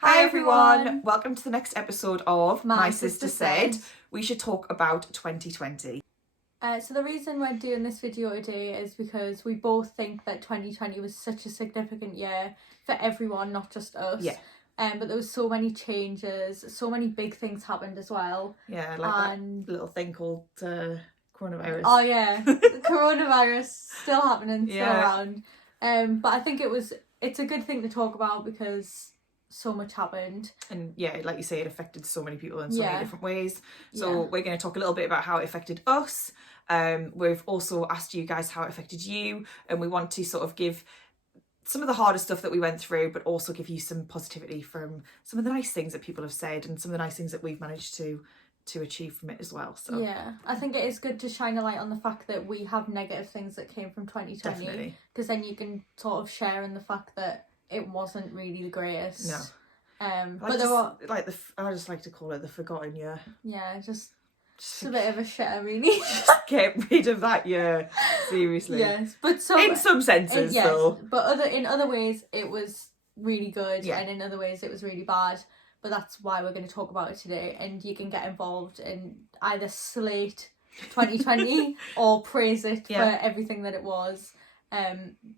Hi everyone! Welcome to the next episode of My Sister Said. We should talk about 2020. So the reason we're doing this video today is because we both think that 2020 was such a significant year for everyone, not just us. Yeah. But there was so many changes, so many big things happened as well. Yeah, like that little thing called coronavirus. Oh yeah, coronavirus still happening, still around. But I think it's a good thing to talk about because so much happened. And yeah, like you say, it affected so many people in so many different ways. So we're going to talk a little bit about how it affected us. We've also asked you guys how it affected you, and we want to sort of give some of the harder stuff that we went through, but also give you some positivity from some of the nice things that people have said and some of the nice things that we've managed to achieve from it as well. So yeah, I think it is good to shine a light on the fact that we have negative things that came from 2020, because then you can sort of share in the fact that it wasn't really the greatest. No. But there were I just like to call it the forgotten year. Yeah, just a bit of a shit, really. Just get rid of that year, seriously. Yes, but in some senses, yes, though. But in other ways, it was really good, Yeah. and in other ways, it was really bad. But that's why we're going to talk about it today, and you can get involved in either slate 2020 or praise it for everything that it was.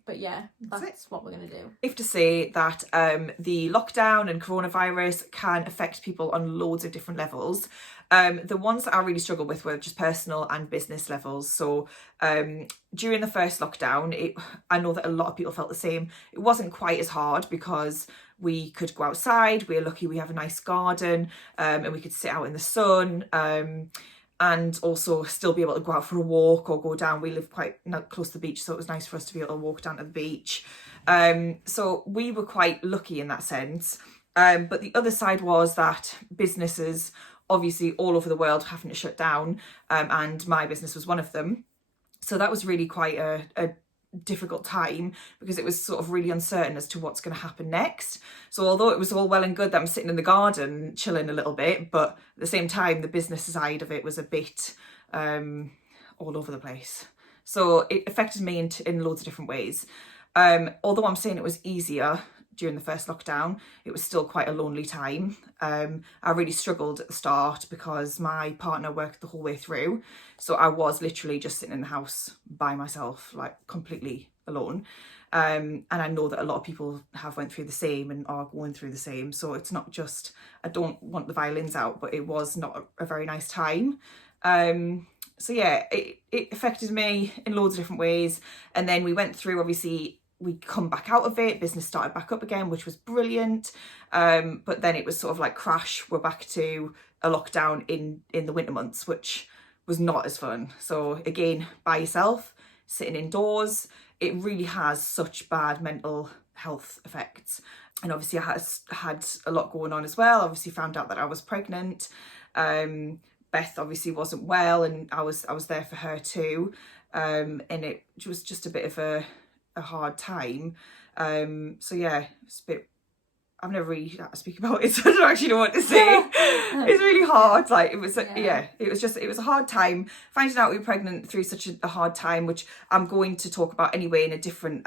But yeah, that's what we're going to do. I have to say that the lockdown and coronavirus can affect people on loads of different levels. The ones that I really struggled with were just personal and business levels. So during the first lockdown, I know that a lot of people felt the same. It wasn't quite as hard because we could go outside. We're lucky we have a nice garden, and we could sit out in the sun. And also still be able to go out for a walk or go down. We live quite close to the beach, so it was nice for us to be able to walk down to the beach. So we were quite lucky in that sense. But the other side was that businesses, obviously all over the world, having to shut down, and my business was one of them. So that was really quite a difficult time, because it was sort of really uncertain as to what's going to happen next. So although it was all well and good that I'm sitting in the garden chilling a little bit, but at the same time the business side of it was a bit all over the place. So it affected me in loads of different ways. Although I'm saying it was easier during the first lockdown, it was still quite a lonely time. I really struggled at the start because my partner worked the whole way through. So I was literally just sitting in the house by myself, like completely alone. And I know that a lot of people have went through the same and are going through the same. So it's not just, I don't want the violins out, but it was not a very nice time. So yeah, it affected me in loads of different ways. And then we went through, obviously, we come back out of it, business started back up again, which was brilliant. But then it was sort of like crash, we're back to a lockdown in the winter months, which was not as fun. So again, by yourself, sitting indoors, it really has such bad mental health effects. And obviously I had a lot going on as well. Obviously found out that I was pregnant. Beth obviously wasn't well, and I was there for her too. And it was just a bit of a hard time. So yeah, it's a bit, I've never really had to speak about it, so I don't actually know what to say. It's really hard. Like it was it was a hard time finding out we were pregnant through such a hard time, which I'm going to talk about anyway in a different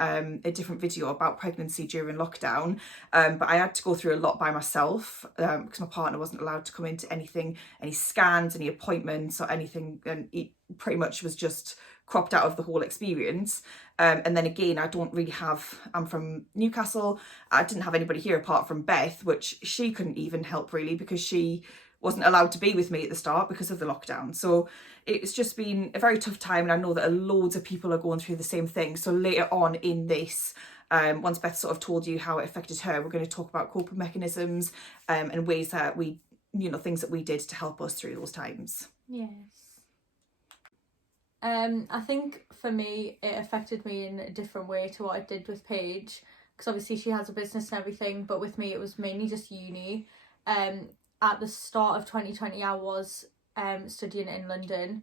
video about pregnancy during lockdown. But I had to go through a lot by myself, because my partner wasn't allowed to come into any scans, any appointments or anything, and he pretty much was just cropped out of the whole experience. And then again, I'm from Newcastle. I didn't have anybody here apart from Beth, which she couldn't even help really, because she wasn't allowed to be with me at the start because of the lockdown. So it's just been a very tough time, and I know that loads of people are going through the same thing. So later on in this, once Beth sort of told you how it affected her, we're going to talk about coping mechanisms, and ways that we, things that we did to help us through those times. Yes. I think for me, it affected me in a different way to what it did with Paige, because obviously she has a business and everything, but with me it was mainly just uni. At the start of 2020, I was studying in London,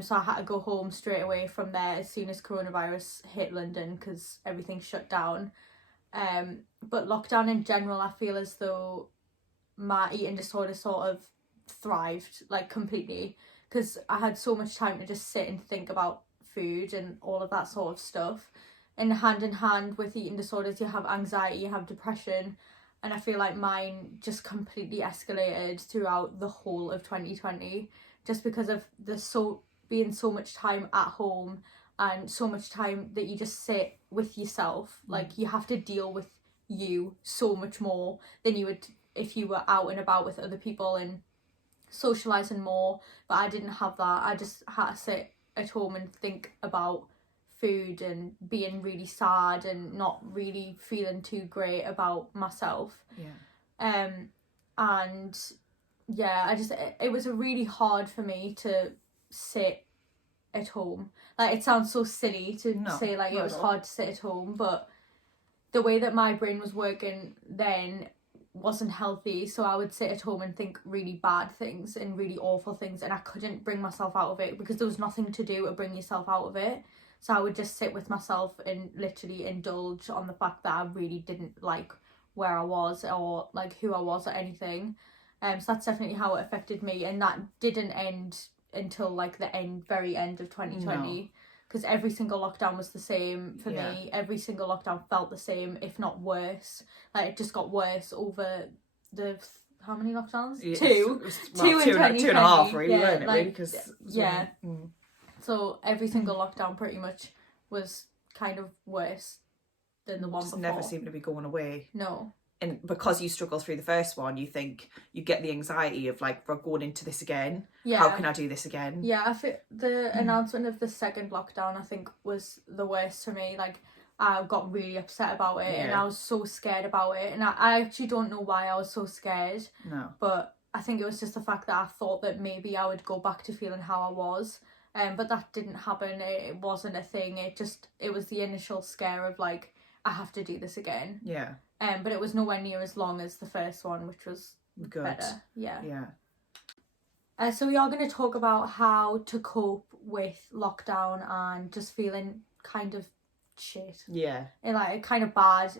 so I had to go home straight away from there as soon as coronavirus hit London, because everything shut down. But lockdown in general, I feel as though my eating disorder sort of thrived, like completely, because I had so much time to just sit and think about food and all of that sort of stuff. And hand in hand with eating disorders, you have anxiety, you have depression, and I feel like mine just completely escalated throughout the whole of 2020, just because of being so much time at home and so much time that you just sit with yourself. Like, you have to deal with you so much more than you would if you were out and about with other people and socialising more. But I didn't have that. I just had to sit at home and think about food and being really sad and not really feeling too great about myself. And yeah, it was really hard for me to sit at home. Like, it sounds so silly to say, like, it was hard to sit at home, but the way that my brain was working then wasn't healthy. So I would sit at home and think really bad things and really awful things, and I couldn't bring myself out of it because there was nothing to do to bring yourself out of it. So I would just sit with myself and literally indulge on the fact that I really didn't like where I was or like who I was or anything. So that's definitely how it affected me, and that didn't end until like the very end of 2020, because every single lockdown was the same for me. Every single lockdown felt the same, if not worse. Like, it just got worse over the how many lockdowns? Two in 2020. 2.5 really, weren't it? Like, really? Cause so every single lockdown pretty much was kind of worse than the one before. Never seemed to be going away. No. And because you struggle through the first one, you think you get the anxiety of like, we're going into this again. How can I do this again? Yeah, I feel the announcement of the second lockdown, I think, was the worst for me. Like, I got really upset about it, and I was so scared about it. And I actually don't know why I was so scared. No. But I think it was just the fact that I thought that maybe I would go back to feeling how I was. But that didn't happen. It wasn't a thing. It was the initial scare of like, I have to do this again. Yeah. But it was nowhere near as long as the first one, which was good. Better. Yeah. Yeah. So we are going to talk about how to cope with lockdown and just feeling kind of shit. Yeah. And like kind of bad.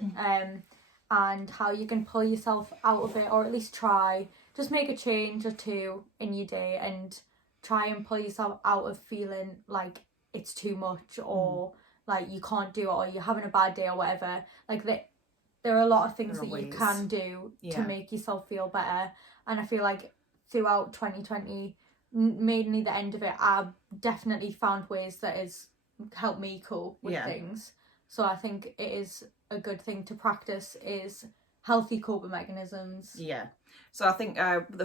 And how you can pull yourself out of it, or at least try. Just make a change or two in your day and try and pull yourself out of feeling like it's too much or like you can't do it or you're having a bad day or whatever. Like, there are a lot of things that you can do to make yourself feel better. And I feel like throughout 2020, mainly the end of it, I've definitely found ways that has helped me cope with things. So I think it is a good thing to practice is healthy coping mechanisms. Yeah. So I think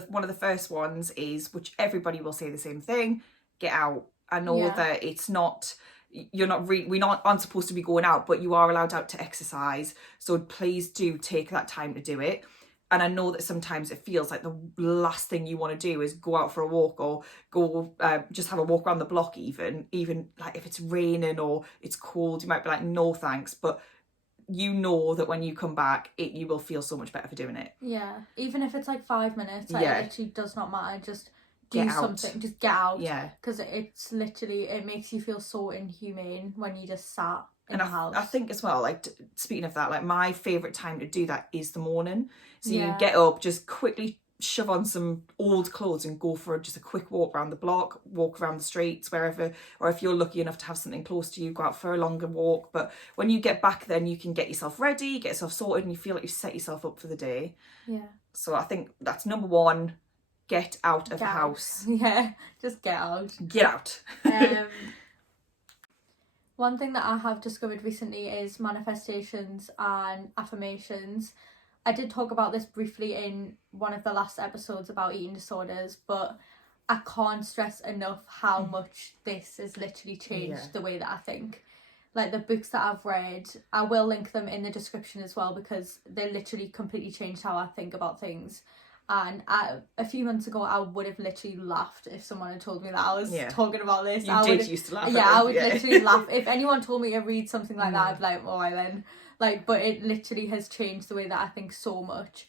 one of the first ones is, which everybody will say the same thing, get out. I know that it's not... we aren't supposed to be going out, but you are allowed out to exercise, so please do take that time to do it. And I know that sometimes it feels like the last thing you want to do is go out for a walk or go just have a walk around the block, even like if it's raining or it's cold, you might be like, no thanks, but you know that when you come back you will feel so much better for doing it. Even if it's like 5 minutes, like, it literally does not matter. Just do something, just get out. Because it's literally, it makes you feel so inhumane when you just sat in the house. I think as well, like, speaking of that, like, my favourite time to do that is the morning. So you get up, just quickly shove on some old clothes and go for just a quick walk around the block, walk around the streets, wherever, or if you're lucky enough to have something close to you, go out for a longer walk. But when you get back, then you can get yourself ready, get yourself sorted, and you feel like you've set yourself up for the day. So I think that's number one. Get out of the house. Just get out. Get out. One thing that I have discovered recently is manifestations and affirmations. I did talk about this briefly in one of the last episodes about eating disorders, but I can't stress enough how much this has literally changed the way that I think. Like, the books that I've read, I will link them in the description as well, because they literally completely changed how I think about things. And a few months ago, I would have literally laughed if someone had told me that I was talking about this. Used to laugh. I would literally laugh. If anyone told me to read something like that, I'd be like, alright then. Like, but it literally has changed the way that I think so much.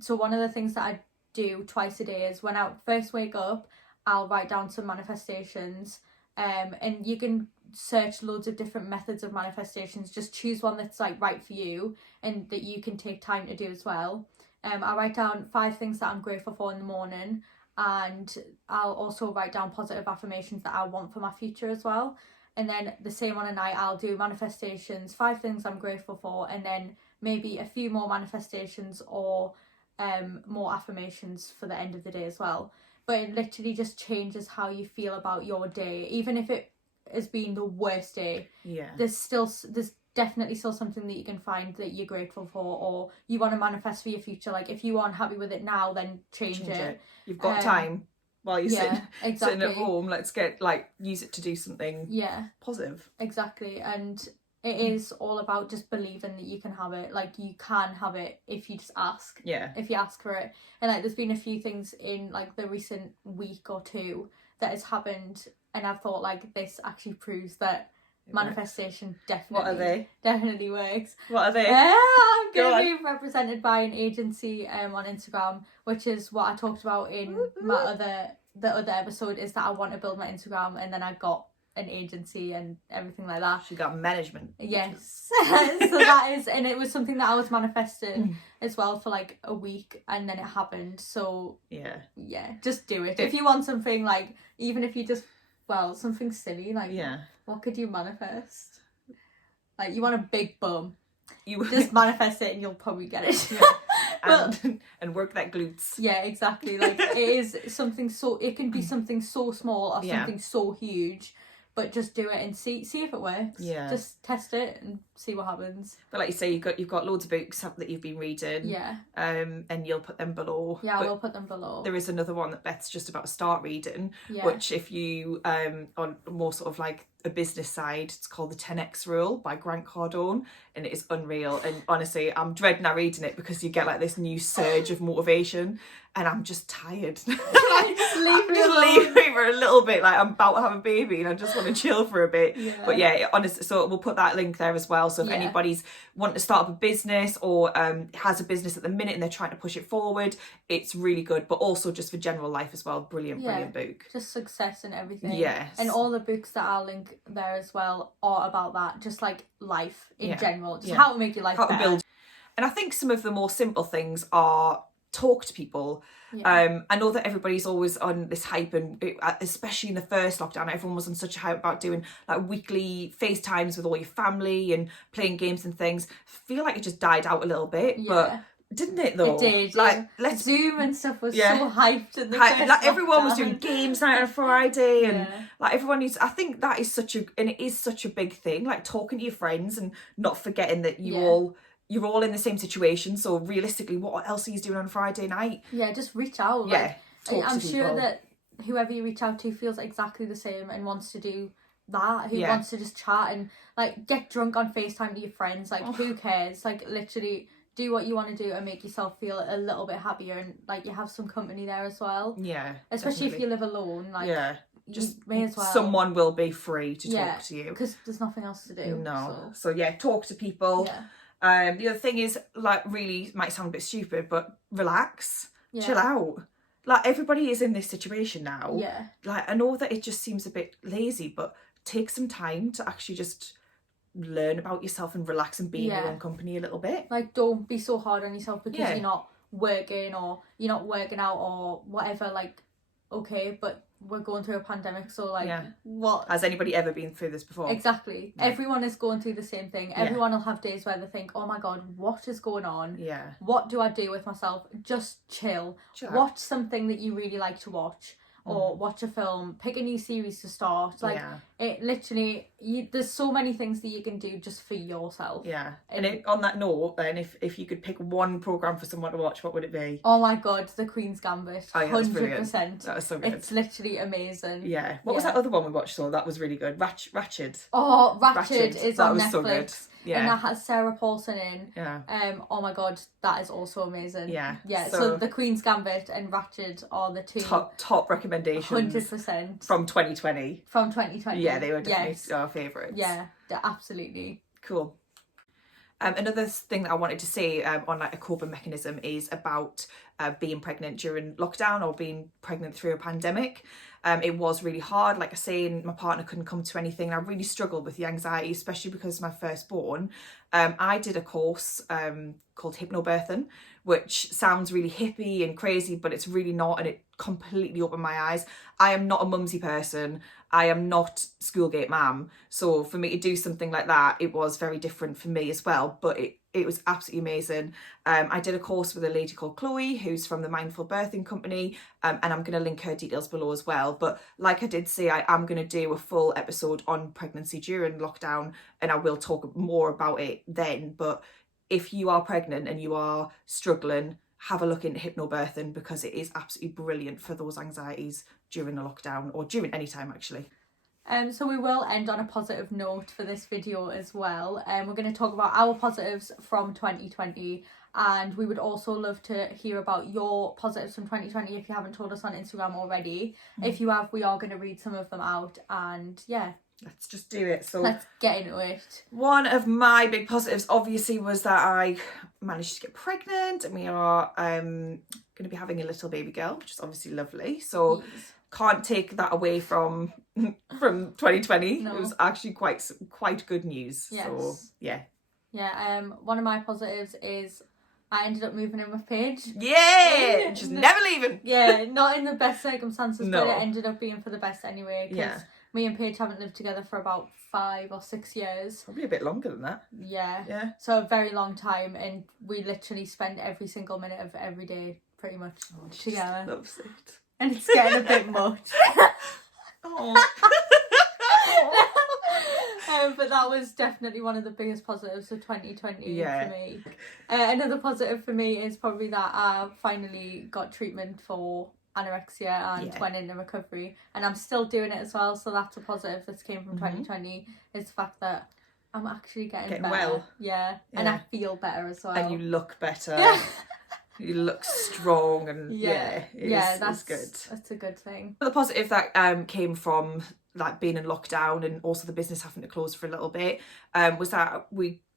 So one of the things that I do twice a day is when I first wake up, I'll write down some manifestations. And you can search loads of different methods of manifestations. Just choose one that's like right for you and that you can take time to do as well. I write down 5 things that I'm grateful for in the morning, and I'll also write down positive affirmations that I want for my future as well. And then the same on a night, I'll do manifestations, 5 things I'm grateful for, and then maybe a few more manifestations or more affirmations for the end of the day as well. But it literally just changes how you feel about your day. Even if it has been the worst day, there's definitely still something that you can find that you're grateful for, or you want to manifest for your future. Like if you aren't happy with it now, then change it. You've got time while you're exactly. sitting at home. Let's use it to do something positive. Exactly. And it is all about just believing that you can have it. Like you can have it if you just ask. If you ask for it. And like there's been a few things in like the recent week or two that has happened, and I've thought like this actually proves that manifestation definitely works. What are they? I'm going to be represented by an agency on Instagram, which is what I talked about in the other episode, is that I want to build my Instagram, and then I got an agency and everything like that. She got management. Yes. So that is, and it was something that I was manifesting as well for like a week, and then it happened. So yeah, just do it. If you want something, like even if you just something silly, like what could you manifest? Like you want a big bum, you just manifest it and you'll probably get it. And work that glutes. Yeah, exactly. Like it is something it can be something so small or something so huge, but just do it and see if it works. Yeah, just test it and see what happens. But like you say, you've got loads of books that you've been reading. Yeah. And you'll put them below. Yeah, I will put them below. There is another one that Beth's just about to start reading, which if you on more sort of like a business side, it's called the 10x Rule by Cardone, and it is unreal. And honestly, I'm dreading now reading it because you get like this new surge of motivation, and I'm just tired. Just leave me for a little bit. Like I'm about to have a baby and I just want to chill for a bit. But honestly, so we'll put that link there as well. So if anybody's wanting to start up a business or has a business at the minute and they're trying to push it forward, it's really good. But also just for general life as well, brilliant book. Just success and everything. Yes. And all the books that I'll link there as well are about that, just like life in general, just how to make your life better. To build. And I think some of the more simple things are talk to people. I know that everybody's always on this hype, and especially in the first lockdown, everyone was on such a hype about doing like weekly FaceTimes with all your family and playing games and things. I feel like it just died out a little bit, but didn't it though? It did. Like Zoom and stuff was so hyped in the first like everyone was doing games night on a Friday, and like everyone needs. I think that is such a big thing. Like talking to your friends and not forgetting that you're all in the same situation. So realistically, what else are you doing on Friday night? Yeah, just reach out. I'm sure that whoever you reach out to feels exactly the same and wants to do that. Who wants to just chat and like get drunk on FaceTime to your friends. Like who cares? Like literally do what you want to do and make yourself feel a little bit happier, and like you have some company there as well. Yeah, especially if you live alone. Like just may as well. Someone will be free to talk to you because there's nothing else to do. No, so talk to people. The other thing is, like, really might sound a bit stupid, but relax, chill out. Like, everybody is in this situation now. Yeah. Like, I know that it just seems a bit lazy, but take some time to actually just learn about yourself and relax and be in your own company a little bit. Like, don't be so hard on yourself because you're not working or you're not working out or whatever. Like, okay, but we're going through a pandemic, so like what has anybody ever been through this before? Exactly. Everyone is going through the same thing. Everyone will have days where they think, oh my god, what is going on? What do I do with myself? Just chill. Watch something that you really like to watch, or watch a film, pick a new series to start. Like it literally, there's so many things that you can do just for yourself. And on that note, then if you could pick one program for someone to watch, what would it be? Oh my god, The Queen's Gambit. 100%. That was so good. It's literally amazing. What was that other one we watched? So that was really good. Ratched. Oh, Ratched is on Netflix. So good. And that has Sarah Paulson in. Oh my god, that is also amazing. So The Queen's Gambit and Ratched are the two top recommendations. 100% from 2020. From 2020. Yeah, they were definitely our favourites. Yeah, absolutely. Cool. Another thing that I wanted to say on like a coping mechanism is about being pregnant during lockdown or being pregnant through a pandemic. It was really hard. Like I say, my partner couldn't come to anything. I really struggled with the anxiety, especially because my firstborn. I did a course called hypnobirthing, which sounds really hippie and crazy, but it's really not, and it completely opened my eyes. I am not a mumsy person. I am not schoolgate mam. So for me to do something like that, it was very different for me as well, but it was absolutely amazing. I did a course with a lady called Chloe, who's from the Mindful Birthing Company, and I'm going to link her details below as well. But like I did say, I am going to do a full episode on pregnancy during lockdown, and I will talk more about it then. But if you are pregnant and you are struggling, have a look into hypnobirthing, because it is absolutely brilliant for those anxieties during the lockdown, or during any time actually. So we will end on a positive note for this video as well. We're going to talk about our positives from 2020, and we would also love to hear about your positives from 2020 if you haven't told us on Instagram already. If you have, we are going to read some of them out, and yeah, let's just do it. So let's get into it. One of my big positives obviously was that I managed to get pregnant, and we are going to be having a little baby girl, which is obviously lovely. So Yes. Can't take that away from 2020. No. It was actually quite good news. Yes. So yeah. One of my positives is I ended up moving in with Paige. Yeah, just never leaving. Yeah, not in the best circumstances, No. but it ended up being for the best anyway. Yeah. Me and Paige haven't lived together for about 5 or 6 years. Probably a bit longer than that. Yeah. Yeah. So a very long time, and we literally spend every single minute of every day pretty much together. Loves it. And it's getting a bit much. Oh. But that was definitely one of the biggest positives of 2020 Yeah. for me. Another positive for me is probably that I finally got treatment for anorexia and went into recovery, and I'm still doing it as well, so that's a positive that's came from 2020, is the fact that I'm actually getting better. Well. Yeah, and I feel better as well. And you look better. Yeah. You look strong, and that's good. That's a good thing. The positive that came from like being in lockdown, and also the business having to close for a little bit, was that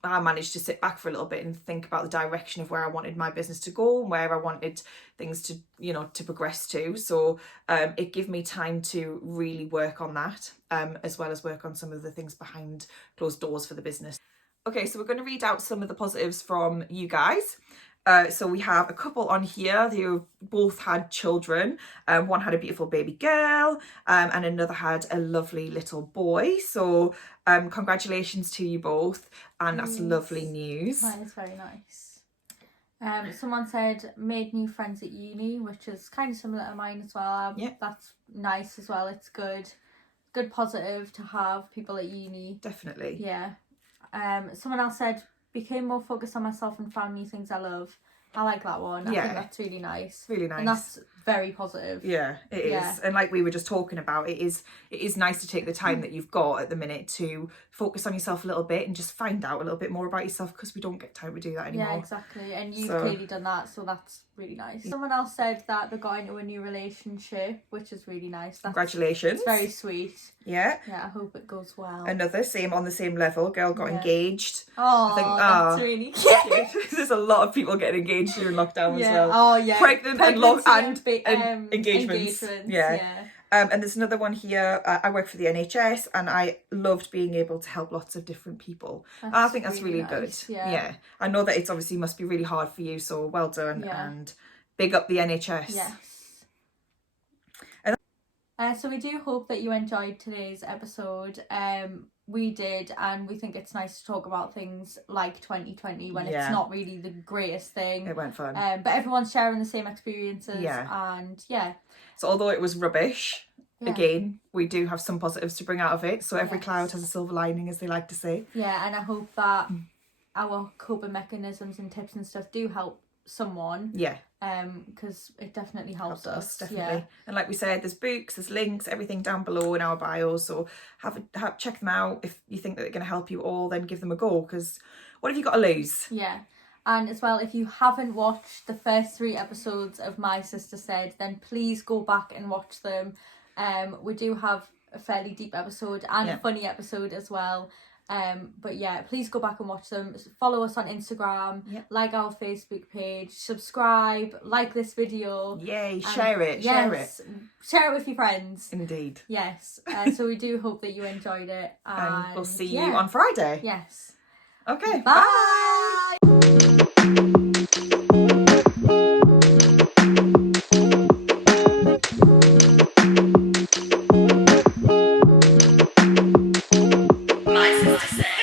I managed to sit back for a little bit and think about the direction of where I wanted my business to go and where I wanted things to, to progress to. So it gave me time to really work on that, as well as work on some of the things behind closed doors for the business. Okay, so we're going to read out some of the positives from you guys. So we have a couple on here who both had children. One had a beautiful baby girl, and another had a lovely little boy. So congratulations to you both, and that's lovely news. That is very nice. Someone said made new friends at uni, which is kind of similar to mine as well. That's nice as well. It's good positive to have people at uni. Definitely. Yeah. Someone else said became more focused on myself and found new things I love. I like that one. I think that's really nice. Really nice. And that's very positive. Yeah, it is. And like we were just talking about, it is nice to take the time that you've got at the minute to focus on yourself a little bit and just find out a little bit more about yourself, because we don't get time to do that anymore. Yeah, exactly. And you've clearly done that, so that's really nice. Someone else said that they got into a new relationship, which is really nice. Congratulations. It's very sweet. Yeah. Yeah, I hope it goes well. Another on the same level, girl got engaged. Oh, that's really cute. There's a lot of people getting engaged during lockdown as well. Oh yeah. Pregnant and engagements. Yeah. And there's another one here. I work for the NHS, and I loved being able to help lots of different people. I think that's really nice. good. Yeah. I know that it's obviously must be really hard for you, so well done, and big up the NHS. Yes. So we do hope that you enjoyed today's episode. We did, and we think it's nice to talk about things like 2020 when it's not really the greatest thing. It went fun. But everyone's sharing the same experiences. And so although it was rubbish, again, we do have some positives to bring out of it. So every cloud has a silver lining, as they like to say. Yeah, and I hope that our coping mechanisms and tips and stuff do help someone. Yeah. Because it definitely helps us. Definitely. And like we said, there's books, there's links, everything down below in our bios. So check them out. If you think that they're going to help you all, then give them a go, because what have you got to lose? Yeah. And as well, if you haven't watched the first 3 episodes of My Sister Said, then please go back and watch them. We do have a fairly deep episode and a funny episode as well. But yeah, please go back and watch them. Follow us on Instagram, like our Facebook page, subscribe, like this video. Yay, share it. Share it with your friends. Indeed. Yes. So we do hope that you enjoyed it. And we'll see you on Friday. Yes. Okay. Bye. I said.